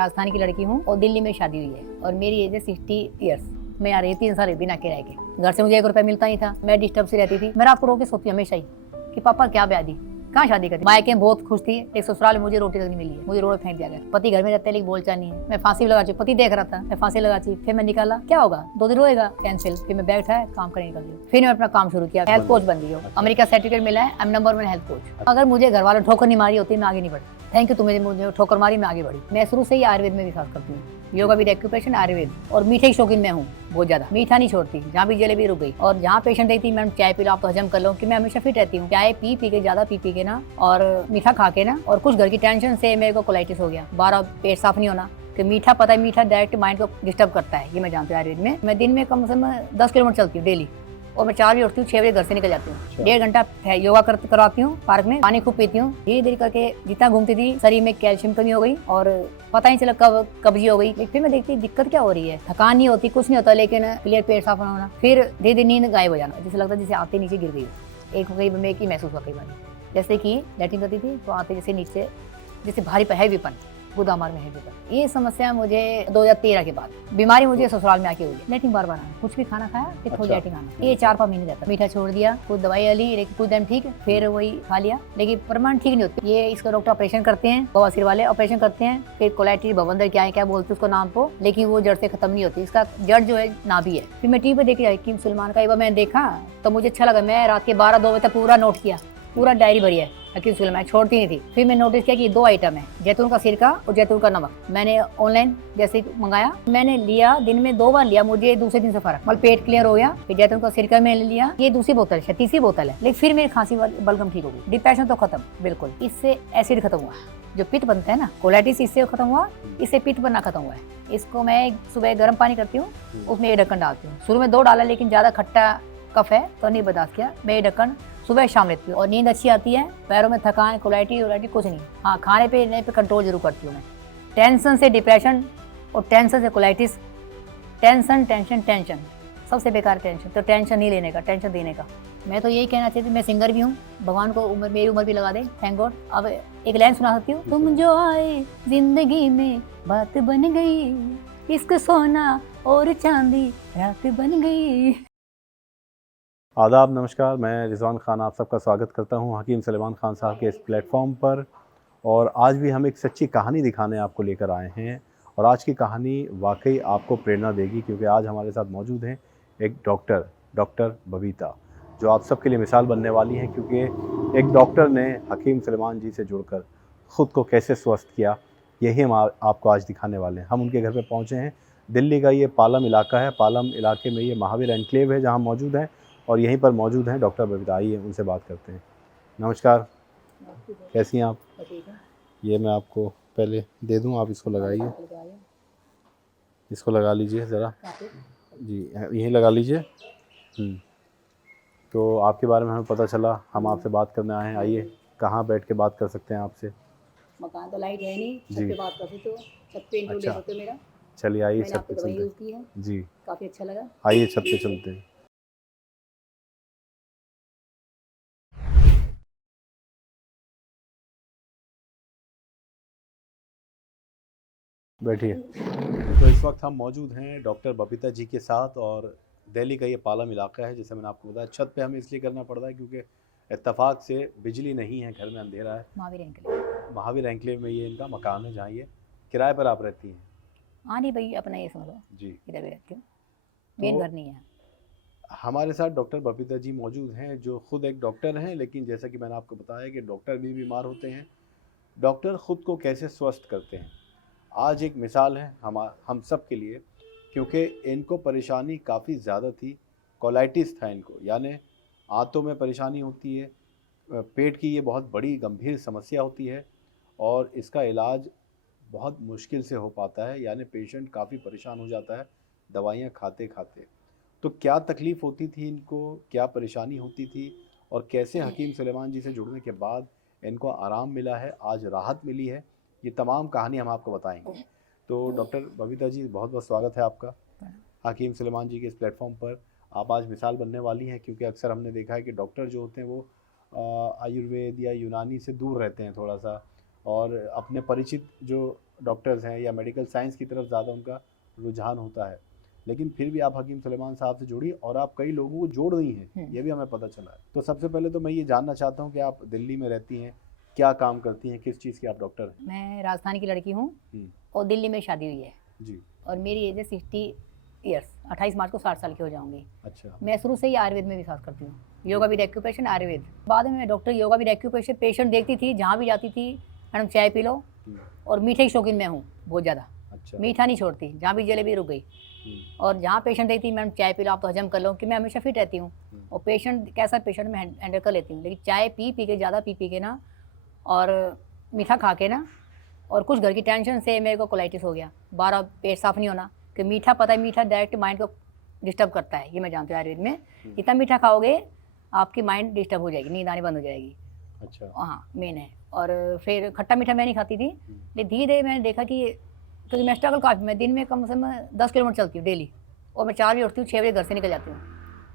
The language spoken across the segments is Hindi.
राजस्थान की लड़की हूँ और दिल्ली में शादी हुई है और मेरी एज है 60 ईयर्स। मैं यहाँ रही 3 साल बिना किराए के। घर से मुझे 1 रुपया मिलता ही था। मैं डिस्टर्ब से रहती थी। मैं रात को रो के सोती हमेशा ही कि पापा क्या ब्याह दी, कहाँ शादी करी। मायके बहुत खुश थी। एक ससुराल में मुझे रोटी तक नहीं मिली है। मुझे रोड फेंक दिया गया। पति घर में रहते हैं लेकिन बोलचाल नहीं है। मैं फांसी लगा चुकी। पति देख रहा था, मैं फांसी लगा चुकी। फिर मैं निकाला, क्या होगा 2 दिन रोएगा, कैंसिल। फिर मैं बैग उठाया, काम करने निकल गई। फिर मैं अपना काम शुरू किया। हेल्थ कोच बन गई हूँ। अमेरिका सर्टिफिकेट मिला है। I am number 1 health coach. अगर मुझे घर वालों ठोकर नहीं मारी होती मैं आगे नहीं बढ़ती। थैंक यू, तुम्हें मुझे ठोकर मारी, मैं आगे बढ़ी। मैं शुरू से ही आयुर्वेद में विश्वास करती हूँ। योगा विद एक्यूप्रेशर, आयुर्वेद और मीठे की शौकीन मैं हूँ बहुत ज्यादा। मीठा नहीं छोड़ती। जहाँ भी जलेबी रुक गई और जहाँ पेशेंट देखती मैडम चाय पी लो आप तो हजम कर लो, कि मैं हमेशा फिट रहती हूँ। चाय पी के ज्यादा पी के ना और मीठा खा के ना और कुछ घर की टेंशन से मेरे को कोलाइटिस हो गया। 12 पेट साफ नहीं होना कि मीठा, पता है मीठा डायरेक्ट माइंड को डिस्टर्ब करता है, ये मैं जानती हूँ। आयुर्वेद में मैं दिन में कम से कम 10 किलोमीटर चलती हूँ डेली और मैं 4 बजे उठती हूँ, 6 बजे घर से निकल जाती हूँ। 1.5 घंटा योगा करवाती हूँ पार्क में, पानी खूब पीती हूँ। धीरे धीरे करके जितना घूमती थी शरीर में कैल्शियम कमी हो गई और पता नहीं चला कब कब्जी हो गई। फिर मैं देखती दिक्कत क्या हो रही है, थकान नहीं होती, कुछ नहीं होता, लेकिन क्लियर पेट साफ होना। फिर धीरे धीरे नींद गायब हो जाना, जैसे लगता जैसे आते नीचे गिर गई। एक मैं की महसूस हुआ कई बार, जैसे कि लैट्रिन करती थी तो आते जैसे नीचे जैसे भारी हैवीपन, गोदामार में हैवीपन। ये समस्या मुझे 2013 के बाद बीमारी मुझे ससुराल में आके हुई। लैट्रिन बार आना, कुछ भी खाना खाया फिर थोड़ी लैट्रिन आना। ये 4-5 महीने रहता। मीठा छोड़ दिया, कुछ दवाई ली लेकिन कुछ टाइम ठीक, फिर वही खा लिया लेकिन परमानेंट ठीक नहीं होती। ये इसका डॉक्टर ऑपरेशन करते हैं, बवासीर वाले ऑपरेशन करते हैं, फिर कोलाइटिस भवंदर क्या बोलते हैं उसको नाम को, लेकिन वो जड़ से खत्म नहीं होती। इसका जड़ जो है नाभि है। फिर मैं टीवी पे देख हकीम सुलेमान का एक बार मैंने देखा तो मुझे अच्छा लगा। मैं रात के 12-2 बजे तक पूरा नोट किया, पूरा डायरी भरी है हकीम सुलेमान, छोड़ती नहीं थी। फिर मैं नोटिस किया कि 2 आइटम है, जैतून का सिरका और जैतून का नमक। मैंने ऑनलाइन जैसे मंगाया, मैंने लिया, दिन में 2 बार लिया, मुझे दूसरे दिन से फर्क, मतलब पेट क्लियर हो गया। फिर जैतून का सिरका मैंने लिया, ये दूसरी बोतल है, तीसरी बोतल है, लेकिन फिर मेरी खांसी बलगम ठीक हो गई। डिप्रेशन तो खत्म बिल्कुल, इससे एसिड खत्म हुआ, जो पित्त बनता है ना, कोलाइटिस इससे खत्म हुआ, इससे पित्त बनना खत्म हुआ है। इसको मैं सुबह गर्म पानी करती हूँ, उसमें ये ढक्कन डालती हूँ। शुरू में 2 डाला लेकिन ज्यादा खट्टा कफ है तो नहीं बर्दाश्त किया। मैं ये ढक्कन सुबह शाम लेती हूँ और नींद अच्छी आती है। पैरों में थकान, कोलाइटिस कुछ नहीं। हाँ, खाने पे कंट्रोल जरूर करती हूँ मैं। टेंशन से डिप्रेशन और टेंशन से कोलाइटिस, टेंशन सबसे बेकार टेंशन। तो टेंशन नहीं लेने का, टेंशन देने का। मैं तो यही कहना चाहती हूँ, मैं सिंगर भी हूँ, भगवान को मेरी उम्र भी लगा दे, थैंक गॉड। अब एक लाइन सुना सकती हूँ, तुम जो आए जिंदगी में बात बन गई, इश्क सोना और चांदी रात बन गई। आदाब, नमस्कार। मैं रिजवान खान आप सबका स्वागत करता हूं हकीम सुलेमान खान साहब के इस प्लेटफॉर्म पर। और आज भी हम एक सच्ची कहानी दिखाने आपको लेकर आए हैं और आज की कहानी वाकई आपको प्रेरणा देगी, क्योंकि आज हमारे साथ मौजूद हैं एक डॉक्टर बबीता, जो आप सबके लिए मिसाल बनने वाली हैं। क्योंकि एक डॉक्टर ने हकीम सुलेमान जी से जुड़कर ख़ुद को कैसे स्वस्थ किया, यही हम आपको आज दिखाने वाले हैं। हम उनके घर पर पहुँचे हैं। दिल्ली का ये पालम इलाका है। पालम इलाके में ये महावीर एनक्लेव है जहाँ मौजूद हैं और यहीं पर मौजूद हैं डॉक्टर बबीता। आइए उनसे बात करते हैं। नमस्कार, कैसी हैं आप? ये मैं आपको पहले दे दूं, आप इसको लगाइए, इसको लगा लीजिए ज़रा जी, यहीं लगा लीजिए। तो आपके बारे में हमें पता चला, हम आपसे बात करने आए हैं। आइए, कहाँ बैठ के बात कर सकते हैं आपसे? मकान तो लाइट है नहीं, छत पे बात कर सकते हो, छत पे इंटरव्यू ले सकते हो मेरा। चलिए आइए, मैंने छत आपकी पे दवाई चलते यूज़ की है हैं जी। काफ़ी अच्छा लगा। आइए छत पे चलते हैं। बैठिए। तो इस वक्त हम मौजूद हैं डॉक्टर बबीता जी के साथ और दिल्ली का ये पालम इलाका है, जैसे मैंने आपको बताया। छत पे हमें इसलिए करना पड़ रहा है क्योंकि इत्तेफाक से बिजली नहीं है, घर में अंधेरा है। महावीर एनक्लेव में ये इनका मकान है जहाँ ये किराए पर आप रहती हैं। हाँ नहीं भाई, अपना ये समझो जी, इधर भी रहती हूँ, मेन घर नहीं है। हमारे साथ डॉक्टर बबीता जी मौजूद हैं, जो ख़ुद एक डॉक्टर हैं, लेकिन जैसा कि मैंने आपको बताया कि डॉक्टर भी बीमार होते हैं। डॉक्टर ख़ुद को कैसे स्वस्थ करते हैं, आज एक मिसाल है हम सब के लिए, क्योंकि इनको परेशानी काफ़ी ज़्यादा थी। कोलाइटिस था इनको, यानी आंतों में परेशानी होती है, पेट की ये बहुत बड़ी गंभीर समस्या होती है और इसका इलाज बहुत मुश्किल से हो पाता है, यानी पेशेंट काफ़ी परेशान हो जाता है दवाइयाँ खाते खाते। तो क्या तकलीफ़ होती थी इनको, क्या परेशानी होती थी और कैसे हकीम सुलेमान जी से जुड़ने के बाद इनको आराम मिला है, आज राहत मिली है, ये तमाम कहानी हम आपको बताएंगे। तो डॉक्टर बबीता जी, बहुत बहुत स्वागत है आपका हकीम सुलेमान जी के इस प्लेटफॉर्म पर। आप आज मिसाल बनने वाली हैं, क्योंकि अक्सर हमने देखा है कि डॉक्टर जो होते हैं वो आयुर्वेद या यूनानी से दूर रहते हैं थोड़ा सा, और अपने परिचित जो डॉक्टर्स हैं या मेडिकल साइंस की तरफ ज़्यादा उनका रुझान होता है, लेकिन फिर भी आप हकीम सुलेमान साहब से जुड़ी और आप कई लोगों को जोड़ रही हैं, ये भी हमें पता चला है। तो सबसे पहले तो मैं ये जानना चाहता हूँ कि आप दिल्ली में रहती हैं, क्या काम करती हैं, किस चीज़ की आप डॉक्टर हैं? मैं राजस्थान की लड़की हूँ हम्म, और दिल्ली में शादी हुई है जी। और मेरी एज है 60 ईयर्स। 28 मार्च को 60 साल की हो जाऊंगी। अच्छा। मैं शुरू से ही आयुर्वेद में विश्वास करती हूँ, योगा विद एक्यूप्रेशर आयुर्वेद। बाद में मैं doctor yoga with acupressure patient देखती थी, जहाँ भी जाती थी मैडम चाय पी लो, हम्म, और मीठे की शौकीन मैं हूँ बहुत ज़्यादा, अच्छा। मीठा नहीं छोड़ती, जहाँ भी जलेबी रुक गई। और जहाँ पेशेंट देखती थी मैडम चाय पी लो आप तो हजम कर लो, कि मैं हमेशा फिट रहती हूँ और पेशेंट कैसा पेशेंट मैं हैंडल कर लेती हूँ। लेकिन चाय पी पी के ज़्यादा पी के ना, और मीठा खा के ना, और कुछ घर की टेंशन से मेरे को कोलाइटिस हो गया, 12 पेट साफ नहीं होना, कि मीठा पता है मीठा डायरेक्ट माइंड को डिस्टर्ब करता है, ये मैं जानती हूँ आयुर्वेद में। इतना मीठा खाओगे आपकी माइंड डिस्टर्ब हो जाएगी, नींद आनी बंद हो जाएगी। अच्छा। हाँ मेन है। और फिर खट्टा मीठा मैं नहीं खाती थी, लेकिन धीरे धीरे मैंने देखा कि, क्योंकि मैं स्ट्रगल काफ़ी, मैं दिन में कम से कम 10 किलोमीटर चलती हूँ डेली, और मैं 4 बजे उठती हूँ, 6 बजे घर से निकल जाती हूँ।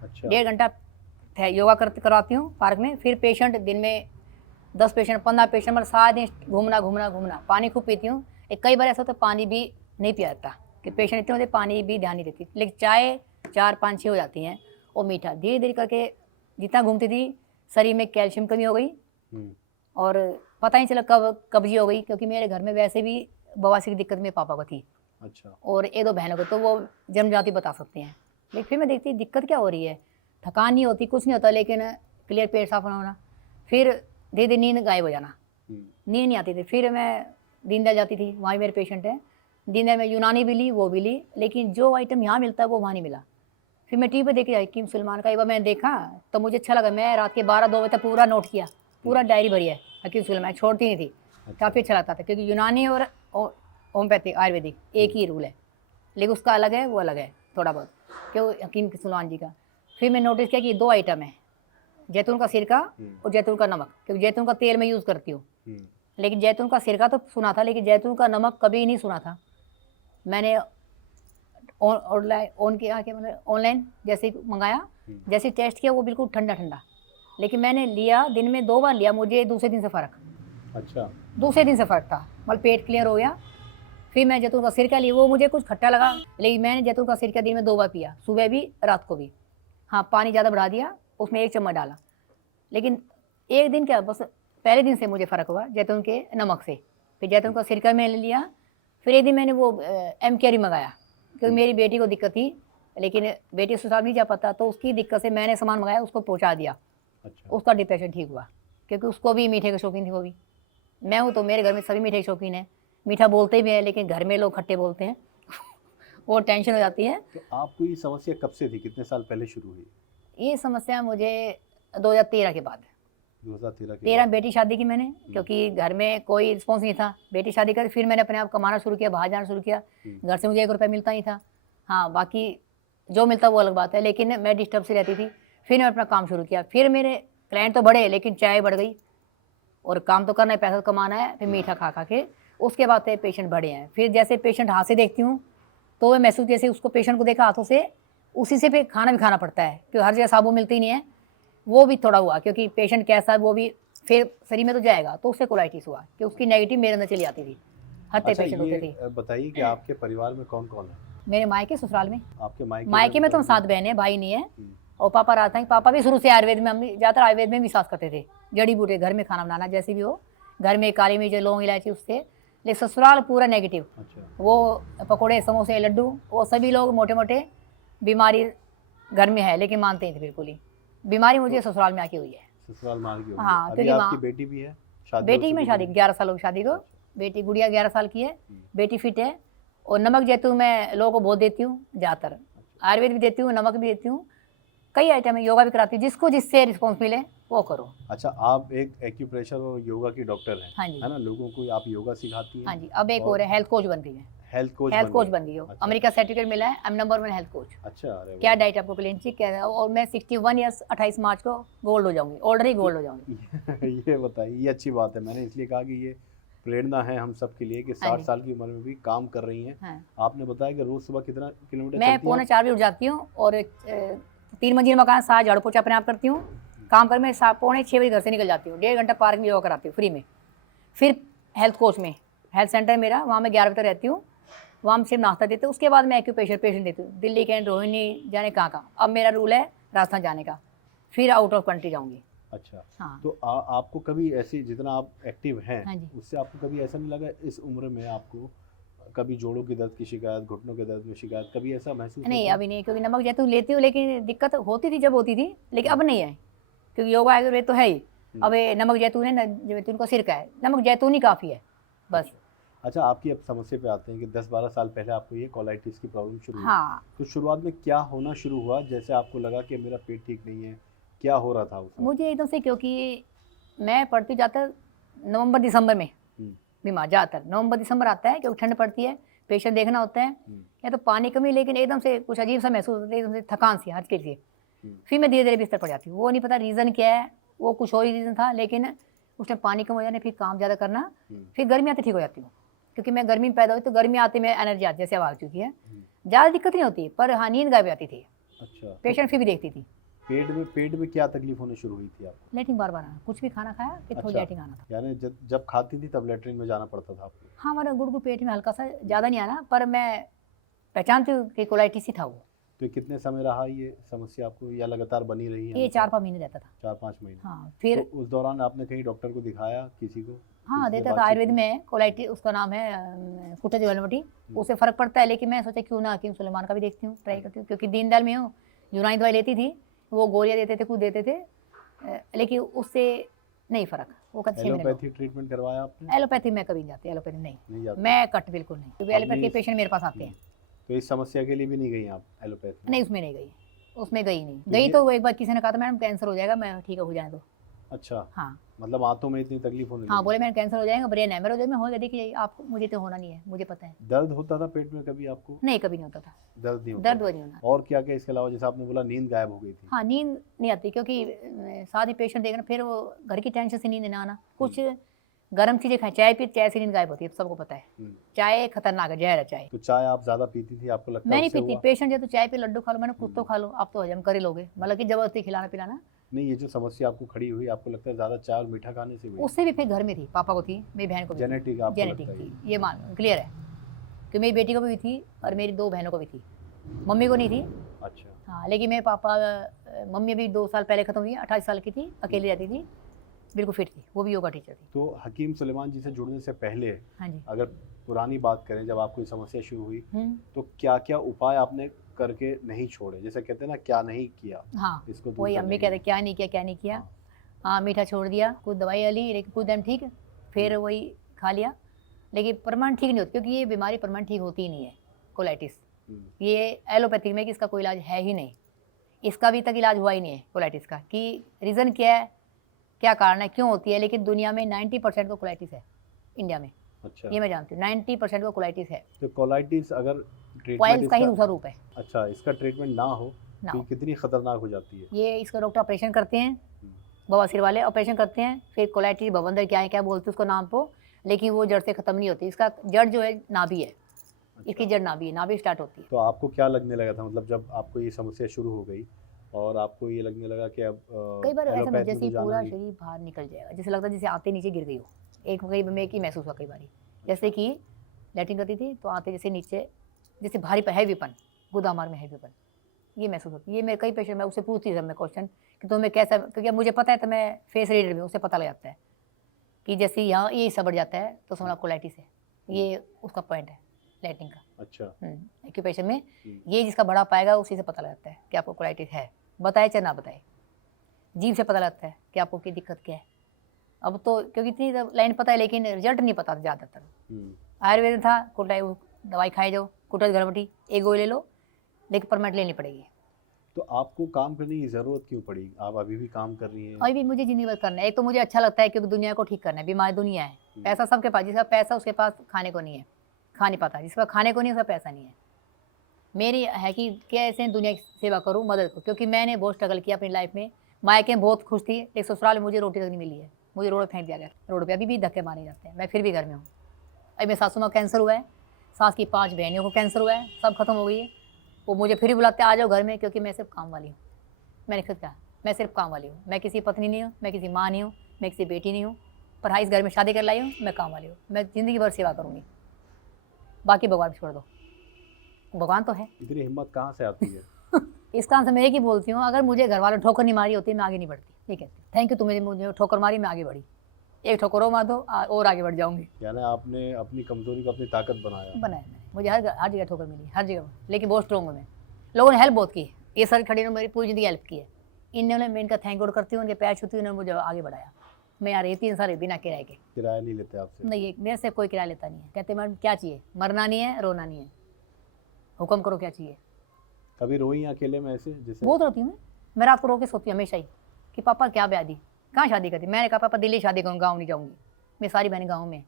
अच्छा। 1.5 घंटा योगा करवाती हूँ पार्क में। फिर पेशेंट दिन में 10 पेशेंट 15 पेशेंट, मतलब सारा दिन घूमना घूमना घूमना। पानी खूब पीती हूँ, एक कई बार ऐसा होता है पानी भी नहीं पिया जाता, कि पेशेंट इतने होते पानी भी ध्यान नहीं देती, लेकिन चाय 4 5 6 हो जाती हैं, और मीठा धीरे धीरे करके जितना घूमती थी शरीर में कैल्शियम कमी हो गई, और पता नहीं चला कब कब्जी हो गई, क्योंकि मेरे घर में वैसे भी बवासीर की दिक्कत मेरे पापा को थी। अच्छा। और 1 2 बहनों को, तो वो जन्मजाति बता सकते हैं। लेकिन फिर मैं देखती दिक्कत क्या हो रही है, थकान नहीं होती, कुछ नहीं होता, लेकिन क्लियर पेट साफ ना होना। फिर धीरे धीरे नींद गायब हो जाना, नींद नहीं आती थी। फिर मैं दीनदयाल जाती थी, वहाँ मेरे पेशेंट हैं दीनदयाल में, यूनानी भी ली वो भी ली, लेकिन जो आइटम यहाँ मिलता है वो वहाँ नहीं मिला। फिर मैं टीवी पे देख के आई हकीम सुलेमान का, एक बार मैंने देखा तो मुझे अच्छा लगा, मैं रात के 12 2 बजे तक पूरा नोट किया, पूरा डायरी भरी है हकीम सुलेमान, छोड़ती नहीं थी। काफ़ी अच्छा लगता था, क्योंकि यूनानी और होम्योपैथिक आयुर्वेदिक एक ही रूल है, लेकिन उसका अलग है, वो अलग है थोड़ा बहुत, क्यों हकीम सुलेमान जी का। फिर मैं नोटिस किया कि 2 आइटम है, जैतून का सिरका और जैतून का नमक, क्योंकि जैतून का तेल मैं यूज़ करती हूँ, लेकिन जैतून का सिरका तो सुना था, लेकिन जैतून का नमक कभी नहीं सुना था। मैंने ऑन किया, क्या मतलब ऑनलाइन जैसे मंगाया, जैसे टेस्ट किया वो बिल्कुल ठंडा ठंडा, लेकिन मैंने लिया दिन में 2 बार लिया, मुझे दूसरे दिन से फ़र्क। अच्छा। दूसरे दिन से फ़र्क था, मतलब पेट क्लियर हो गया। फिर मैं जैतून का सिरका ली, वो मुझे कुछ खट्टा लगा, लेकिन मैंने जैतून का सिरका दिन में 2 बार पिया, सुबह भी रात को भी। हाँ पानी ज़्यादा बढ़ा दिया, उसमें 1 चम्मच डाला, लेकिन एक दिन क्या, बस पहले दिन से मुझे फ़र्क हुआ जैतून के नमक से। फिर जैतून का सिरका मैंने लिया, फिर एक दिन मैंने वो एम कैरी मंगाया, क्योंकि मेरी बेटी को दिक्कत थी, लेकिन बेटी ससुराल नहीं जा पाता, तो उसकी दिक्कत से मैंने सामान मंगाया, उसको पहुंचा दिया। अच्छा। उसका डिप्रेशन ठीक हुआ, क्योंकि उसको भी मीठे के शौकीन थी वो भी। मैं हूँ तो मेरे घर में सभी मीठे के शौकीन हैं, मीठा बोलते भी हैं, लेकिन घर में लोग खट्टे बोलते हैं वो टेंशन हो जाती है। तो आपको ये समस्या कब से थी, कितने साल पहले शुरू हुई? ये समस्या मुझे 2013 के बाद, 2013 बेटी शादी की मैंने, क्योंकि घर में कोई रिस्पॉन्स नहीं था। बेटी शादी कर फिर मैंने अपने आप कमाना शुरू किया, बाहर जाना शुरू किया। घर से मुझे 1 रुपया मिलता नहीं था, हाँ बाकी जो मिलता वो अलग बात है, लेकिन मैं डिस्टर्ब से रहती थी। फिर मैं अपना काम शुरू किया, फिर मेरे क्लाइंट तो बढ़े, लेकिन चाय बढ़ गई, और काम तो करना है, पैसा तो कमाना है। फिर मीठा खा खा के उसके बाद से पेशेंट बढ़े हैं। फिर जैसे पेशेंट हाथ से देखती हूँ तो मैं महसूस, जैसे उसको पेशेंट को देखा हाथों से, उसी से फिर खाना भी खाना पड़ता है, क्योंकि हर जगह साबुन मिलती नहीं है, वो भी थोड़ा हुआ, क्योंकि पेशेंट कैसा है वो भी फिर शरीर में तो जाएगा, तो उससे कोलाइटिस हुआ कि उसकी नेगेटिव मेरे अंदर चली आती थी, हत्ते पेशेंट होते थे। बताइए कि आपके परिवार में कौन कौन है? मेरे मायके ससुराल में, आपके मायके में तो हम 7 बहन है, भाई नहीं है। और पापा रहता है, पापा भी शुरू से आयुर्वेद में, हम ज़्यादातर आयुर्वेद में विश्वास करते थे, जड़ी बूटी घर में खाना बनाना, जैसे भी हो घर में काली मिर्च लौंग इलायची, उससे। लेकिन ससुराल पूरा नेगेटिव। अच्छा। वो पकौड़े समोसे लड्डू, वो सभी लोग मोटे मोटे, बीमारी घर में है लेकिन मानते नहीं थे बिल्कुल ही। बीमारी मुझे ससुराल में आके हुई है। ससुराल में आके हुई है? हाँ, क्योंकि आपकी बेटी भी है? बेटी की मैं शादी 11 साल हो शादी को, बेटी गुड़िया 11 साल की है, बेटी फिट है। और नमक जैतून मैं लोगों को बहुत देती हूँ, ज़्यादातर आयुर्वेद भी देती हूँ, नमक भी देती हूँ, कई आइटम है, योगा भी कराती हूँ, जिसको जिससे रिस्पॉन्स मिले वो करो। अच्छा, आप एक एक्यूप्रेशर और योगा की डॉक्टर हैं? हाँ जी। है ना, लोगों को आप योगा सिखाती हैं? हाँ जी, अब एक और है, हेल्थ कोच बन गई है। हेल्थ कोच बन गई हो। अच्छा। अमेरिका सर्टिफिकेट मिला है, नंबर 1 हेल्थ कोच। अच्छा। क्या डाइट आपको प्लेन चाहिए क्या है? और मैं 61 ईयर्स 28 मार्च को गोल्ड हो जाऊंगी, ऑलरेडी गोल्ड हो जाऊंगी। ये बताइए, ये अच्छी बात है। मैंने इसलिए कहा कि ये प्रेरणा है हम सब के लिए कि 60 साल की उम्र में भी काम कर रही हैं। हाँ। आपने बताया कि रोज सुबह कितना किलोमीटर? मैं 3:45 बजे उठ जाती हूँ, और 3 मंजिल मकान, सारा झाड़ू पोछा अपने आप करती हूँ, काम कर मैं 5:45 6 बजे घर से निकल जाती हूँ, 1.5 घंटा पार्क में योगा कराती हूँ फ्री में। फिर हेल्थ हेल्थ सेंटर मेरा, वहाँ मैं 11 बजे तक रहती हूँ। वहाँ हम सिर्फ नाश्ता देते हैं, उसके बाद मैं एक्यूप्रेशर पेशेंट देती हूँ, दिल्ली कैंट, रोहिणी, जाने कहाँ कहाँ। अब मेरा रूल है राजस्थान जाने का, फिर आउट ऑफ कंट्री जाऊँगी। अच्छा। हाँ। तो आपको कभी ऐसी, जितना आप एक्टिव हैं, हाँ जी। उससे आपको कभी ऐसा नहीं लगा इस उम्र में आपको कभी जोड़ों की दर्द की शिकायत, घुटनों के दर्द में शिकायत, कभी ऐसा महसूस नहीं होता है? अभी नहीं, क्योंकि नमक जैतून लेती हूँ, लेकिन दिक्कत होती थी जब होती थी, लेकिन अब नहीं है, क्योंकि योगा आयुर्वेद तो है ही। अब ये नमक जैतून है ना, जैतून का सिरका है, नमक जैतून ही काफ़ी है बस। अच्छा, आपकी अब समस्या पे आते हैं कि 10-12 साल पहले आपको ये कोलाइटिस की प्रॉब्लम शुरू हुई। हाँ, तो शुरुआत में क्या होना शुरू हुआ, जैसे आपको लगा कि मेरा पेट ठीक नहीं है, क्या हो रहा था उस वक्त? मुझे एकदम से, क्योंकि मैं पढ़ती ज़्यादातर नवंबर दिसंबर में, हम्म, बीमार ज़्यादातर नवंबर दिसंबर आता है, क्योंकि ठंड पड़ती है, पेशेंट देखना होता है, या तो पानी कमी, लेकिन एकदम से कुछ अजीब सा महसूस होता है, एकदम से थकान सी हल्की सी। फिर मैं धीरे धीरे बिस्तर पड़ जाती हूँ, वो नहीं पता रीज़न क्या है, वो कुछ और ही रीज़न था, लेकिन उस टाइम पानी कम हो जाने, फिर काम ज़्यादा करना, फिर गर्मी आते ठीक हो जाती हूँ, क्योंकि मैं गर्मी में पैदा हुई, तो गर्मी आते में एनर्जी आती, जैसे अब आ चुकी है, ज़्यादा दिक्कत नहीं होती, पर हाँ नींद गायब जाती थी, अच्छा। पेशेंट फिर भी देखती थी। पेट में क्या तकलीफ होने शुरू हुई थी आपको? लेटिंग बार बार आना, कुछ भी खाना खाया कि थोड़ी अच्छा। लेटिंग आना था। यानी जब खाती थी तब लेटरिन में जाना पड़ता था आपको? हाँ, हमारा गुड़ पेट में हल्का सा, ज़्यादा नहीं आना, पर मैं पहचानती हूँ कि कोलाइटिस ही था वो। तो कितने समय रहा ये समस्या आपको, या लगातार बनी रही है? ये 4-5 महीने रहता था। 4-5 महीने। हाँ, फिर तो उस दौरान आपने कहीं डॉक्टर को दिखाया, किसी को? हाँ किसी से देता था, बातचीत आयुर्वेद की? में कोलाइटिस, उसका नाम है कुटज वेलमटी, उससे फ़र्क पड़ता है, लेकिन मैं सोचा क्यों ना हकीम सुलेमान का भी देखती हूँ, ट्राई करती हूँ, क्योंकि दीनदयाल में हूँ, यूनानी दवाई लेती थी, वो गोलियाँ देते थे, कुछ देते थे, लेकिन उससे नहीं फ़र्क, वो कहते 6 महीने लो। एलोपैथी ट्रीटमेंट करवाया आपने? एलोपैथी मैं कभी नहीं जाती, एलोपैथी नहीं, नहीं जाती? मैं कट बिल्कुल नहीं, क्योंकि एलोपैथी के इस- पेशेंट मेरे पास आते हैं। तो इस समस्या के लिए भी नहीं गई आप एलोपैथी? नहीं, उसमें नहीं गई, उसमें गई नहीं, तो गई ये- तो वो एक बार किसी ने कहा था मैडम कैंसर हो जाएगा, मैं ठीक है हो जाए तो। अच्छा, हाँ मतलब आंतों में इतनी तकलीफ होने हाँ, लगी? बोले मैंने कैंसर हो जाएगा, ब्रेन हैमर हो जाएगा, मैं हो गया, देखिए आपको, मुझे तो होना नहीं है, मुझे पता है। दर्द होता था पेट में कभी आपको? नहीं, कभी नहीं होता था, दर्द नहीं होता? दर्द वो नहीं होना। और क्या क्या इसके अलावा, जैसे आपने बोला नींद गायब हो गई थी? हाँ, नींद नहीं आती, क्योंकि साथ ही पेशेंट देखना, फिर वो घर की टेंशन से नींद ना आना, कुछ गर्म चीज़ें खाएं, चाय पी, चाय से नींद गायब होती है, सबको पता है, चाय खतरनाक है, जहर है चाय। तो चाय आप ज्यादा पीती थी, आपको लगता मैं है नहीं उससे पीती, हुआ? पेशेंट जो तो चाय पे लड्डू खा लो, मैंने खुद तो खा लो, आप तो हजम कर ही लोगे, मतलब कि जबरदस्ती खिलाना पिलाना। नहीं, ये जो समस्या आपको खड़ी हुई, आपको लगता है ज्यादा चाय और मीठा खाने से हुई? उससे भी फिर घर में थी, पापा को थी, मेरी बहन को भी थी। जेनेटिक आपको जेनेटिक लगता है? थी, ये मान क्लियर है, कि मेरी बेटी को भी थी और मेरी 2 बहनों को भी थी, मम्मी को नहीं थी। अच्छा। हाँ, लेकिन मेरे पापा, मम्मी अभी 2 साल पहले ख़त्म हुई, 28 साल की थी, अकेली रहती थी, बिल्कुल फिट थी, वो भी योगा टीचर थी। तो हकीम सुलेमान जी से जुड़ने से पहले, हाँ जी। अगर पुरानी बात करें, जब आपको ये समस्या शुरू हुई, हम्म, तो क्या क्या उपाय आपने करके नहीं छोड़े? जैसे कहते हैं ना, क्या नहीं किया हाँ, इसको दूर वही करने अम्मी के कहते लिए? क्या नहीं किया, क्या नहीं किया। हाँ। हाँ, मीठा छोड़ दिया, कुछ दवाई वाली, लेकिन कुछ टाइम ठीक, फिर वही खा लिया, लेकिन परमानेंट ठीक नहीं होती, क्योंकि ये बीमारी परमानेंट ठीक होती ही नहीं है, कोलाइटिस। ये एलोपैथिक में कि इसका कोई इलाज है ही नहीं, इसका अभी तक इलाज हुआ ही नहीं है कोलाइटिस का, कि रीज़न क्या है, क्या कारण है, क्यों होती है, लेकिन दुनिया में 90% को कोलाइटिस है, इंडिया में, अच्छा। ये मैं जानती हूँ, 90% को कोलाइटिस है, तो कोलाइटिस अगर ट्रीटमेंट वाइल्स का ही इसका, दूसरा रूप है अच्छा, इसका ट्रीटमेंट ना हो ना तो हो। ये कितनी खतरनाक हो जाती है? ये इसका डॉक्टर ऑपरेशन करते हैं, बवासीर वाले ऑपरेशन करते हैं, फिर कोलाइटिस भवंदर क्या है, क्या बोलते हैं उसको नाम को, लेकिन वो जड़ से ख़त्म नहीं होती, इसका जड़ जो है नाभि है, इसकी जड़ नाभि है, नाभि स्टार्ट होती है। तो आपको क्या लगने लगा था, मतलब जब आपको ये समस्या शुरू हो गई और आपको ये लगने लगा कि अब कई बार ऐसा एलोपैथ में जैसे तो जाना पूरा ही? शरीर बाहर निकल जाएगा, जैसे लगता है जैसे आते नीचे गिर गई हो, एक कई में की महसूस हुआ कई बार, जैसे कि लैट्रिन करती थी तो आते जैसे नीचे, जैसे भारी हैवीपन, गुदामार में हैवीपन, ये महसूस होती है। ये मेरे कई पेशेंट, मैं उससे पूछती थी मैं क्वेश्चन कि तुम्हें कैसा, क्योंकि अब मुझे पता है, तो मैं फेस रीडर भी, उससे पता लग जाता है कि जैसे यहाँ ये हिस्सा बढ़ जाता है तो समझ लो कोलाइटिस है, ये उसका पॉइंट है लैट्रिन का। अच्छा। एक्यूपेशन में ये जिसका बड़ा पाएगा उसी से पता लग जाता है कि आपको कोलाइटिस है, बताए चाहे ना बताए, जीभ से पता लगता है कि आपको की दिक्कत क्या है। अब तो क्योंकि इतनी लाइन पता है, लेकिन रिजल्ट नहीं पता ज़्यादातर। आयुर्वेद में था कुटाई, दवाई खाई जाओ, कुटज घरवटी, एक गोली ले लो, लेकिन परमानेंट लेनी पड़ेगी। तो आपको काम करने की ज़रूरत क्यों पड़ी? आप अभी भी काम कर रही हैं? अभी भी मुझे ज़िंदगी भर करना है, एक तो मुझे अच्छा लगता है क्योंकि दुनिया को ठीक करना है, बीमार दुनिया है, पैसा सबके पास, जिसका पैसा उसके पास खाने को नहीं है, खा नहीं पाता, जिसका खाने को नहीं उसका पैसा नहीं है। मेरी है कि कैसे दुनिया की सेवा करूँ, मदद करूँ, क्योंकि मैंने बहुत स्ट्रगल किया अपनी लाइफ में, मायके बहुत खुश थी, लेकिन ससुराल में मुझे रोटी तक नहीं मिली है, मुझे रोड फेंक दिया गया, रोड पे अभी भी धक्के मारे जाते हैं, मैं फिर भी घर में हूँ। अभी मेरे सासू माँ कैंसर हुआ है, सास की 5 बहनियों को कैंसर हुआ है, सब खत्म हो गई है, वो मुझे फिर भी बुलाते आ जाओ घर में, क्योंकि मैं सिर्फ काम वाली हूँ। मैंने खुद कहा मैं सिर्फ काम वाली हूँ, मैं किसी पत्नी नहीं हूँ, मैं किसी माँ नहीं हूँ, मैं किसी बेटी नहीं हूँ, पर हाँ, इस घर में शादी कर लाई हूँ, मैं काम वाली हूँ, मैं ज़िंदगी भर सेवा करूँगी, बाकी भगवान पे छोड़ दो, भगवान तो है। इतनी हिम्मत कहाँ से आती है? इस काम से मैं एक ही बोलती हूँ, अगर मुझे घर वालों ने ठोकर नहीं मारी होती मैं आगे नहीं बढ़ती। ठीक है, थैंक यू, तुमने मुझे ठोकर मारी, मैं आगे बढ़ी, एक ठोकर और मार दो और आगे बढ़ जाऊँगी। यानी आपने अपनी कमजोरी को अपनी ताकत बनाया। बनाया मैंने, मुझे हर जगह ठोकर मिली, हर जगह, लेकिन बहुत स्ट्रॉन्ग हूँ मैं। लोगों ने हेल्प बहुत की, ये सर खड़ी ने मेरी पूरी ज़िंदगी हेल्प की है, इन्होंने, मैं इनका थैंक यू करती हूँ, उनके पैर छूती हूँ, उन्होंने मुझे आगे बढ़ाया। मैं यहाँ रही 3 साल बिना किराए के। किराया नहीं लेते आपसे? नहीं, मेरे से कोई किराया लेता नहीं है, कहते मैडम क्या चाहिए, मरना नहीं है, रोना नहीं है, हुक्म करो क्या चाहिए। कभी रोई अकेले में ऐसे जैसे? बहुत रोती हूँ मैं रात को रो के सोती हूँ हमेशा ही कि पापा क्या ब्याह दी, कहाँ शादी करती। मैंने कहा पापा दिल्ली शादी करूँ, गाँव नहीं जाऊँगी, मेरी सारी बहनें गाँव में।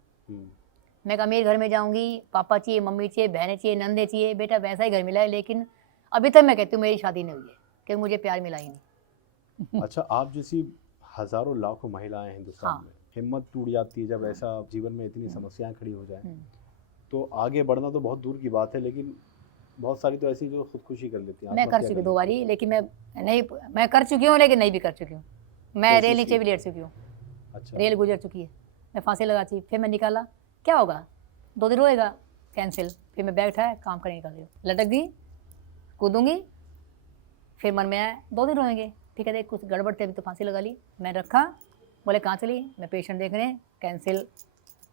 मैं कहा मेरे घर में जाऊँगी, पापा चाहिए, मम्मी चाहिए, बहनें चाहिए, नंदे चाहिए, बेटा वैसा ही घर मिला है, लेकिन अभी तक मैं कहती हूँ मेरी शादी नहीं हुई है, क्योंकि मुझे प्यार मिला ही नहीं। अच्छा, आप जैसी हजारों लाखों महिलाएं हिंदुस्तान हाँ। में, हिम्मत टूट जाती है जब ऐसा जीवन में इतनी समस्याएं खड़ी हो जाएं, तो आगे बढ़ना तो बहुत दूर की बात है, लेकिन बहुत सारी तो ऐसी जो खुदकुशी कर लेती हैं। मैं कर चुकी 2 बारी, लेकिन मैं कर चुकी हूँ, लेकिन नहीं भी कर चुकी हूँ। मैं रेल नीचे भी लेट चुकी हूँ। अच्छा। रेल गुजर चुकी है, मैं फांसी लगा चुकी, फिर मैं निकाला, क्या होगा 2 दिन रोएगा, कैंसिल, फिर मैं बैग उठाया, काम करने निकल गई, लटक गई, कूदूंगी, फिर मन में आया 2 दिन रोएंगे, ठीक है, देख कुछ गड़बड़ थे, अभी तो फांसी लगा ली। मैं रखा, बोले कहाँ चली, मैं पेशेंट देख रहे हैं, कैंसिल,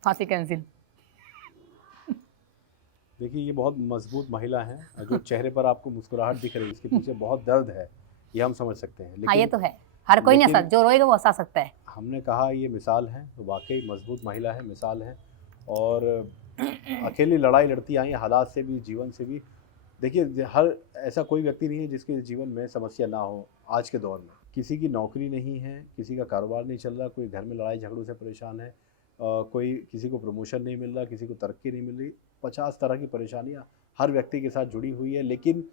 फांसी कैंसिल। देखिए, ये बहुत मजबूत महिला है, जो चेहरे पर आपको मुस्कुराहट दिख रही है, इसके पीछे बहुत दर्द है, ये हम समझ सकते हैं। हाँ, ये तो है, हर कोई नहीं हंसा, जो रोएगा वो हंसा सकता है। हमने कहा ये मिसाल है, तो वाकई मजबूत महिला है, मिसाल है, और अकेली लड़ाई लड़ती आई हालात से भी, जीवन से भी। देखिए, हर ऐसा कोई व्यक्ति नहीं है जिसके जीवन में समस्या ना हो। आज के दौर में किसी की नौकरी नहीं है, किसी का कारोबार नहीं चल रहा, कोई घर में लड़ाई झगड़ों से परेशान है, कोई किसी को प्रमोशन नहीं मिल रहा, किसी को तरक्की नहीं मिल रही, 50 तरह की परेशानियां हर व्यक्ति के साथ जुड़ी हुई है। लेकिन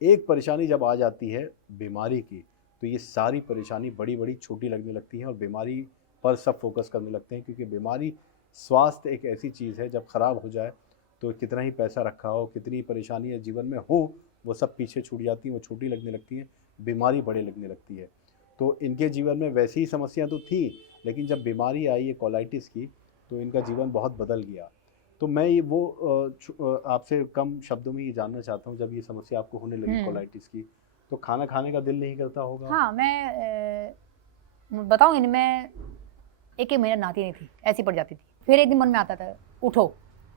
एक परेशानी जब आ जाती है बीमारी की, तो ये सारी परेशानी बड़ी बड़ी छोटी लगने लगती हैं और बीमारी पर सब फोकस करने लगते हैं, क्योंकि बीमारी, स्वास्थ्य एक ऐसी चीज़ है, जब ख़राब हो जाए तो कितना ही पैसा रखा हो, कितनी परेशानियाँ जीवन में हो, वो सब पीछे छूट जाती हैं, वो छोटी लगने लगती हैं, बीमारी बड़े लगने लगती है। तो इनके जीवन में वैसी ही समस्या तो थी, लेकिन जब बीमारी आई है कोलाइटिस की, तो इनका जीवन बहुत बदल गया। तो मैं ये वो आपसे कम शब्दों में ये जानना चाहता हूँ, जब ये समस्या आपको होने लगी कोलाइटिस की, तो खाना खाने का दिल नहीं करता होगा? हाँ, मैं बताऊँगी नहीं, मैं 1 महीना नहाती नहीं थी, ऐसी पड़ जाती थी, फिर एक दिन मन में आता था उठो,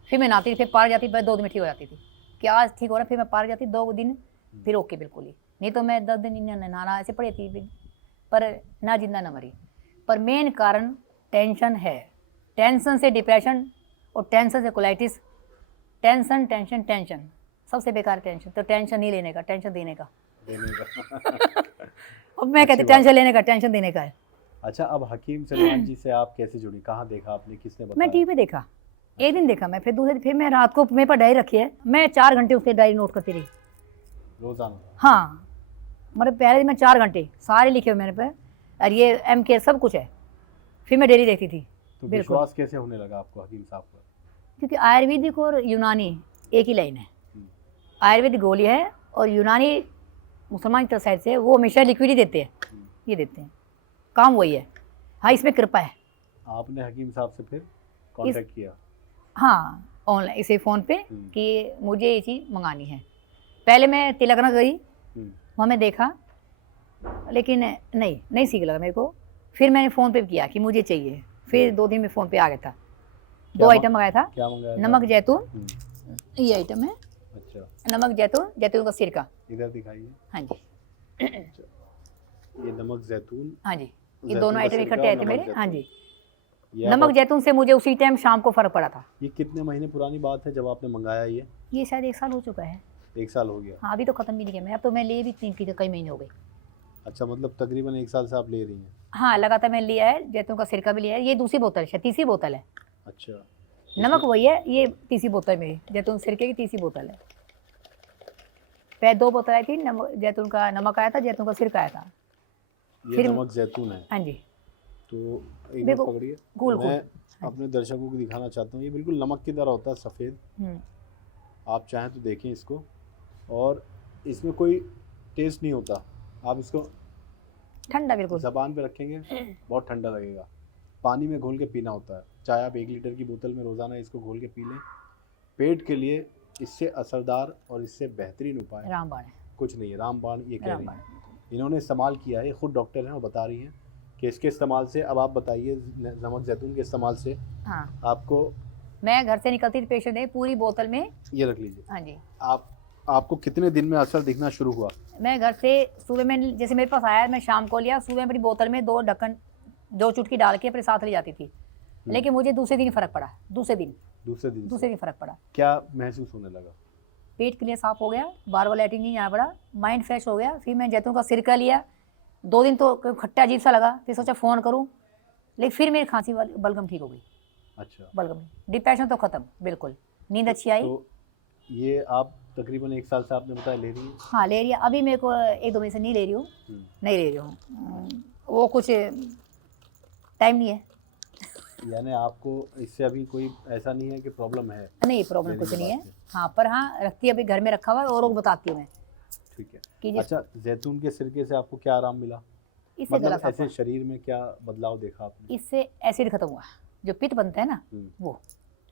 फिर मैं नहाती थी, फिर पार जाती, फिर 2 दिन में ठीक हो जाती थी कि आज ठीक हो रहा है, फिर मैं पार जाती 2 दिन, फिर ओके बिल्कुल ही, नहीं तो मैं 10 दिन नहाना ऐसे पड़ी थी, पर ना जिंदा ना मरी। पर मेन कारण टेंशन है, टेंशन से डिप्रेशन और टेंशन से कोलाइटिस। टेंशन टेंशन टेंशन सबसे बेकार टेंशन, तो टेंशन नहीं लेने का, टेंशन देने का। अब मैं कहती टेंशन लेने का, टेंशन देने का है। अच्छा, अब हकीम सलमान जी से आप कैसे जुड़ी, कहाँ देखा आपने, किसने बताया? मैं टीवी पे देखा, एक दिन देखा मैं, फिर दूसरे दिन, फिर मैं रात को मेरे पर डायरी रखी है, मैं 4 घंटे उससे डायरी नोट करती रही रोजाना। हाँ, मतलब पहले दिन मैं 4 घंटे सारे लिखे हुए मेरे पे, और ये MK सब कुछ है, फिर मैं डेली देखती थी। तो विश्वास कैसे होने लगा आपको हकीम साहब पर? क्योंकि आयुर्वेदिक और यूनानी एक ही लाइन है, आयुर्वेदिक गोली है और यूनानी मुसलमान की साइड से वो हमेशा लिक्विड ही देते हैं, ये देते हैं, काम वही है। हाँ, इसमें कृपा है। आपने हकीम साहब से फिर कांटेक्ट किया? हाँ, ऑनलाइन, इसे फ़ोन पे कि मुझे ये चीज़ मंगानी है। पहले मैं तिलकना गई, वहाँ मैं देखा, लेकिन नहीं सीख लगा मेरे को, फिर मैंने फ़ोन पे किया कि मुझे चाहिए, फिर 2 दिन में फ़ोन पे आ गया था। 2 आइटम मंगाया था। क्या मंगाया था? नमक जैतून, ये आइटम है। अच्छा, नमक जैतून, जैतून का सिरका। इधर दिखाइए। हाँ जी। अच्छा, ये नमक जैतून। हाँ जी, ये दोनों आइटम इकट्ठे आए थे मेरे। हाँ जी, ये नमक जैतून से मुझे उसी टाइम शाम को फ़र्क पड़ा था। ये कितने महीने पुरानी बात है जब आपने मंगाया ये शायद 1 साल हो चुका है। 1 साल हो गया? हाँ, अभी तो ख़त्म भी नहीं किया मैं, अब तो मैं ले भी 3 कई महीने हो गए। अच्छा, मतलब तकरीबन 1 साल से आप ले रही हैं? हाँ, लगातार मैंने लिया है, जैतून का सिरका भी लिया है, ये दूसरी बोतल है, तीसरी बोतल है। अच्छा, नमक वही है, ये तीसरी बोतल मेरी, जैतून सिरके की तीसरी बोतल है। पहले 2 बोतल आई थी, जैतून का नमक आया था, जैतून का सिरका आया था। ये फिर नमक जैतून है? हाँ जी। तो एक मिनट पकड़िए, मैं हाँ अपने दर्शकों को दिखाना चाहता हूँ, ये बिल्कुल नमक की तरह होता है, सफ़ेद। आप चाहें तो देखें इसको, और इसमें कोई टेस्ट नहीं होता। आप इसको ठंडा बिल्कुल ज़बान पे रखेंगे, बहुत ठंडा लगेगा। पानी में घोल के पीना होता है, चाहे आप 1 लीटर की बोतल में रोज़ाना इसको घोल के पी लें। पेट के लिए इससे असरदार और इससे बेहतरीन उपाय रामबाण है, कुछ नहीं है। रामबाण ये कह रही रामबाण। हैं, इन्होंने इस्तेमाल किया है, खुद डॉक्टर हैं और बता रही हैं कि इसके इस्तेमाल से, अब आप बताइए, नमक ज़ैतून के इस्तेमाल से हाँ, आपको, मैं घर से निकलती थी पेशेंट है पूरी बोतल में। ये रख लीजिए, हाँ जी, आपको कितने दिन में असर दिखना शुरू हुआ? मैं घर से सुबह में जैसे मेरे पास आया, मैं शाम को लिया, सुबह अपनी बोतल में 2 ढक्कन 2 चुटकी डाल के अपने साथ ले जाती थी। लेकिन मुझे दूसरे दिन फर्क पड़ा, दूसरे दिन दूसरे दिन फर्क पड़ा। क्या महसूस होने लगा? पेट क्लियर साफ हो गया, बार बार लैट्रिन नहीं जाना पड़ा, माइंड फ्रेश हो गया। फिर मैं जैतून का सिरका लिया, 2 दिन तो खट्टा अजीब सा लगा, फिर सोचा फ़ोन करूं, लेकिन फिर मेरी खांसी वाली बलगम ठीक हो गई। अच्छा, बलगम, डिप्रेशन तो ख़त्म बिल्कुल, नींद अच्छी आई। तो ये आप तकरीबन 1 साल से आपने बताया ले रही हैं? हाँ, ले रही है, अभी मेरे को 1-2 महीने से नहीं ले रही हूँ, नहीं ले रही हूँ। वो कुछ टाइम नहीं है। यानी आपको इससे अभी कोई ऐसा नहीं है कि प्रॉब्लम है? नहीं, प्रॉब्लम लेने कुछ के नहीं बाद है। हाँ, पर हाँ रखती अभी घर में रखा हुआ है, औरों को बताती हूँ मैं ठीक है। कि जिस अच्छा, जैतून के सिरके से आपको क्या आराम मिला? इससे गला मतलब साफ ऐसे हुआ, शरीर में क्या बदलाव देखा आपने? इससे एसिड खत्म हुआ, जो पित्त बनता है ना, हम्म, वो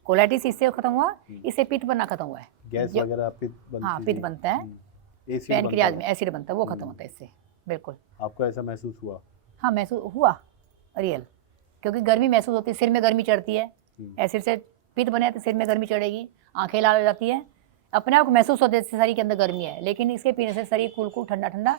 कोलाइटिस इससे खत्म हुआ, इससे पित्त बनना खत्म हुआ है। गैस जो- वगैरह पित्त बनती हाँ, थी? पित्त बनता है, एसिड पैनक्रियाज बनता में एसिड बनता है, वो खत्म होता है इससे, बिल्कुल। है। आपको ऐसा महसूस हुआ? हाँ, महसूस हुआ रियल, क्योंकि गर्मी महसूस होती है, सिर में गर्मी चढ़ती है, एसिड से पित्त बने तो सिर में गर्मी चढ़ेगी, आंखें लाल हो जाती है, अपने आप को महसूस होता है शरीर के अंदर गर्मी है। लेकिन इसके पीने से शरीर कूल ठंडा ठंडा,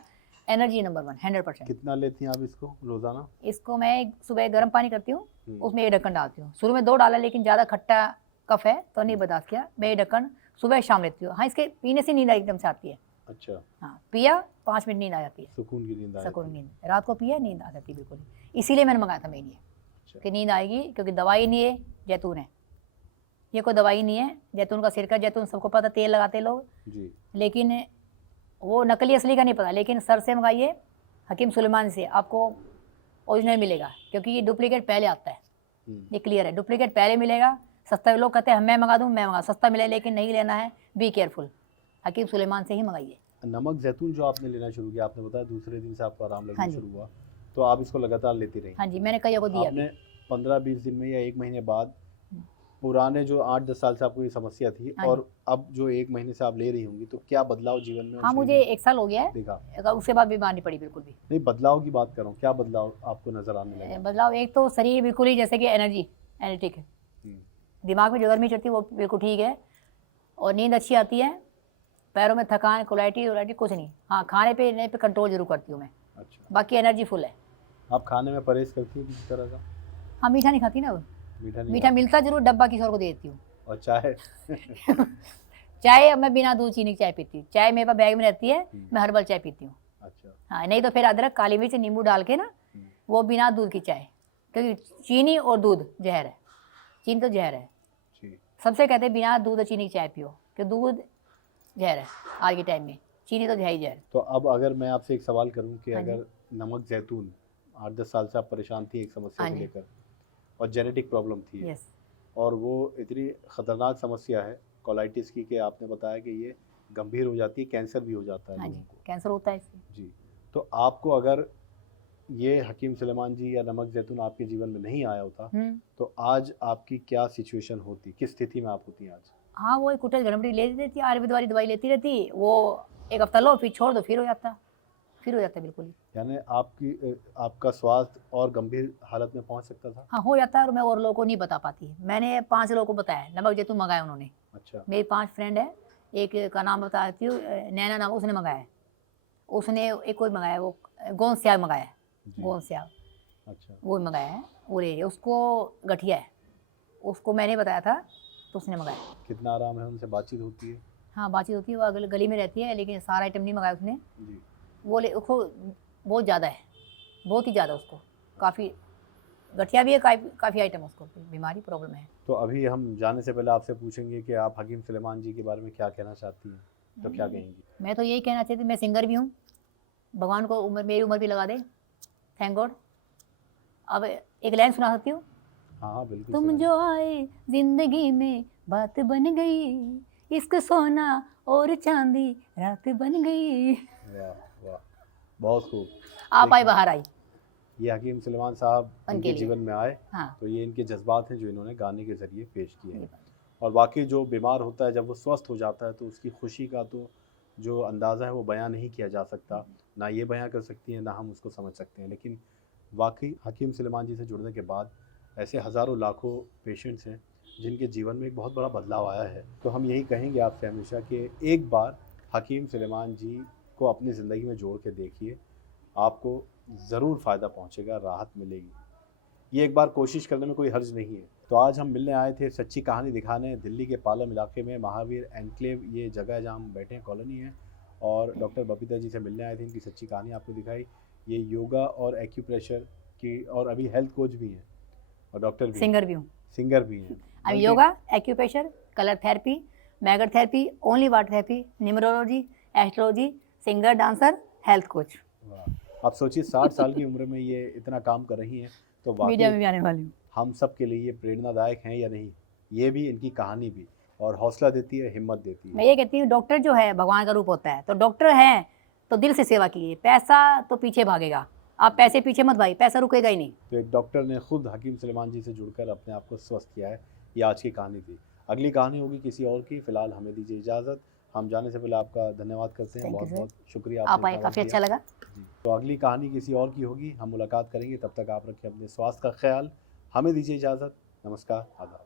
एनर्जी नंबर 1 100%। कितना लेती हैं आप इसको रोजाना? इसको मैं सुबह गर्म पानी करती हूँ, हम्म। उसमें 1 ढक्कन डालती हूँ। शुरू में 2 डाला, लेकिन ज़्यादा खट्टा कफ है तो नहीं बर्दाश्त किया, मैं 1 ढक्कन सुबह शाम लेती हूँ। हाँ, इसके पीने से नींद एकदम से आती है। अच्छा, हाँ, पिया 5 मिनट नींद आ जाती है, सुकून की नींद आई? सुकून नींद। रात को पिया नींद आ जाती है बिल्कुल, इसीलिए मैंने मंगाया था मेन ये, अच्छा, कि नींद आएगी, क्योंकि दवाई नहीं है, जैतून है, ये कोई दवाई नहीं है। जैतून का सिरका, जैतून सबको पता, तेल लगाते लोग, जी, लेकिन वो नकली असली का नहीं पता। लेकिन सर से मंगाइए, हकीम सुलेमान से, आपको ओरिजिनल मिलेगा, क्योंकि ये डुप्लीकेट पहले आता है, ये क्लियर है, डुप्लीकेट पहले मिलेगा। सस्ता, लोग कहते हैं मैं मंगा दूँ, मैं मंगा, सस्ता मिले, लेकिन नहीं लेना है, बी केयरफुल, हकीम सुलेमान से ही मंगाइए। नमक जैतून जो आपने लेना शुरू किया, आपने बताया दूसरे दिन से आपको आराम लगना हाँ जी। शुरू हुआ, तो आप इसको लगातार लेती रही? हाँ जी, मैंने कईयों को दिया आपने भी। 15-20 दिन में या 1 महीने बाद पुराने जो 8-10 साल से आपको ये समस्या थी, हाँ जी। और अब जो 1 महीने से आप ले रही होंगी, तो क्या बदलाव जीवन में और हाँ, शरीर मुझे में 1 साल हो गया है, दिखा? उसके बाद बीमार नहीं पड़ी बिल्कुल भी। नहीं, बदलाव की बात कर रहा हूँ, क्या बदलाव आपको नजर आने लगा? बदलाव, एक तो शरीर बिल्कुल ही जैसे कि एनर्जेटिक है, हम्म, दिमाग में जो गर्मी चढ़ती है वो बिल्कुल ठीक है, और नींद अच्छी आती है, पैरों में थकान, कोलाइटी कुछ नहीं। हाँ, खाने पे कंट्रोल जरूर करती हूँ मैं, अच्छा, बाकी एनर्जी फुल है। आप खाने में परहेज करती हैं किसी तरह का? हाँ, मीठा नहीं खाती ना, वो मीठा नहीं मीठा मिलता जरूर, डब्बा किसी और को दे देती हूँ। और चाय? चाय अब मैं बिना दूध चीनी की चाय पीती हूँ, चाय मेरे पास बैग में रहती है, मैं हर्बल चाय पीती हूँ। अच्छा, हाँ, नहीं तो फिर अदरक, काली मिर्च, नींबू डाल के ना, वो बिना दूध की चाय, क्योंकि चीनी और दूध जहर है, चीनी तो जहर है। जी, सबसे कहते हैं बिना दूध और चीनी की चाय पियो, कि दूध जहर है आज के टाइम में, चीनी तो है ही जहर। तो अब अगर मैं आपसे एक सवाल करूं कि हाँ जी। अगर नमक जैतून 8-10 साल से आप परेशान थी एक समस्या हाँ को जी। लेकर, और जेनेटिक प्रॉब्लम थी, यस, और वो इतनी ख़तरनाक समस्या है कोलाइटिस की, कि आपने बताया कि ये गंभीर हो जाती है, कैंसर भी हो जाता है हाँ लोगों जी, को। कैंसर होता है इससे। जी, तो आपको अगर ये हकीम सुलेमान जी या नमक जैतून आपके जीवन में नहीं आया होता, तो आज आपकी क्या सिचुएशन होती, किस स्थिति में आप होती आज? हाँ, वो एक कुटल गड़बड़ी लेती रहती, आयुर्वेद वाली दवाई लेती रहती, वो 1 हफ्ता लो, फिर छोड़ दो, फिर हो जाता बिल्कुल ही। यानी आपका स्वास्थ्य और गंभीर हालत में पहुंच सकता था? हाँ, हो जाता है, और मैं और लोगों को नहीं बता पाती। मैंने 5 लोगों को बताया, नमक जैतून मंगाया उन्होंने। अच्छा, मेरी 5 फ्रेंड है, एक का नाम बताती हूँ, नैना नाम, उसने मंगाया है, उसने एक कोई मंगाया, वो गोंद स्याग मंगाया है, जी, गोंद स्याग, अच्छा, वो मंगाया है, वो ले, उसको गठिया है, उसको मैंने बताया था तो उसने मंगाया। कितना आराम है, उनसे बातचीत होती है? हाँ, बातचीत होती है, वो गली में रहती है, लेकिन सारा आइटम नहीं मंगाया उसने, जी, वो ले, उसको बहुत ज़्यादा है, बहुत ही ज़्यादा, उसको काफ़ी गठिया भी है, काफ़ी आइटम उसको बीमारी प्रॉब्लम है। तो अभी हम जाने से पहले आपसे पूछेंगे कि आप हकीम सुलेमान जी के बारे में क्या कहना चाहती हैं, तो क्या कहेंगी? मैं तो यही कहना चाहती, मैं सिंगर भी हूँ, भगवान को मेरी उम्र भी लगा दे, थैंक गॉड। अब एक लाइन सुना सकती हूँ? हाँ हाँ, बिल्कुल। तुम जो आए जिंदगी में बात बन गई, इश्क सोना और चांदी रात बन गई। वाह वाह, बहुत खूब। आप आई बाहर आई, ये हकीम सुलेमान साहब उनके इनके लिए। जीवन में आए हाँ तो ये इनके जज्बात हैं जो इन्होंने गाने के ज़रिए पेश किए ये हैं। बात। और वाकई जो बीमार होता है जब वो स्वस्थ हो जाता है तो उसकी खुशी का तो जो अंदाज़ा है वो बयां नहीं किया जा सकता, ना ये बयां कर सकती हैं ना हम उसको समझ सकते हैं। लेकिन वाकई हकीम सुलेमान जी से जुड़ने के बाद ऐसे हज़ारों लाखों पेशेंट्स हैं जिनके जीवन में एक बहुत बड़ा बदलाव आया है। तो हम यही कहेंगे आपसे हमेशा कि एक बार हकीम सुलेमान जी को अपनी ज़िंदगी में जोड़ के देखिए, आपको ज़रूर फ़ायदा पहुँचेगा, राहत मिलेगी। ये एक बार कोशिश करने में कोई हर्ज नहीं है। तो आज हम मिलने आए थे, सच्ची कहानी दिखाने दिल्ली के पालम इलाके में महावीर एनक्लेव ये जगह है जहाँ हम बैठे हैं, कॉलोनी है। और डॉक्टर बबीता जी से मिलने आए थे, इनकी सच्ची कहानी आपको दिखाई। ये योगा और एक्यूप्रेशर की और अभी हेल्थ कोच भी हैं और डॉक्टर भी हैं, सिंगर भी हूँ। सिंगर भी हैं। अब बल्कि- yoga, acupressure, colour therapy, megger therapy, only water therapy, numerology, astrology, singer, dancer, health coach. वाह। आप सोचिए 60 साल की उम्र में ये इतना काम कर रही हैं, तो मीडिया वाकई में भी आने वाली हूँ। हम सब के लिए ये प्रेरणादायक हैं या नहीं, ये भी इनकी कहानी भी, और हौसला देती है, हिम्मत देती मैं है। ये कहती हूँ डॉक्टर जो है भगवान का रूप होता है, तो डॉक्टर हैं तो दिल से सेवा कीजिए, पैसा तो पीछे भागेगा, आप पैसे पीछे मत भाई, पैसा रुकेगा ही नहीं। तो एक डॉक्टर ने खुद हकीम सुलेमान जी से जुड़कर अपने आप को स्वस्थ किया है। ये आज की कहानी थी। अगली कहानी होगी किसी और की। फिलहाल हमें दीजिए इजाज़त। हम जाने से पहले आपका धन्यवाद करते हैं, Thank you, बहुत sir. बहुत शुक्रिया आप आपने आए, इतना काफ़ी वक्त अच्छा दिया। लगा। जी, तो अगली कहानी किसी और की होगी, हम मुलाकात करेंगे। तब तक आप रखें अपने स्वास्थ्य का ख्याल। हमें दीजिए इजाज़त। नमस्कार, आदाब।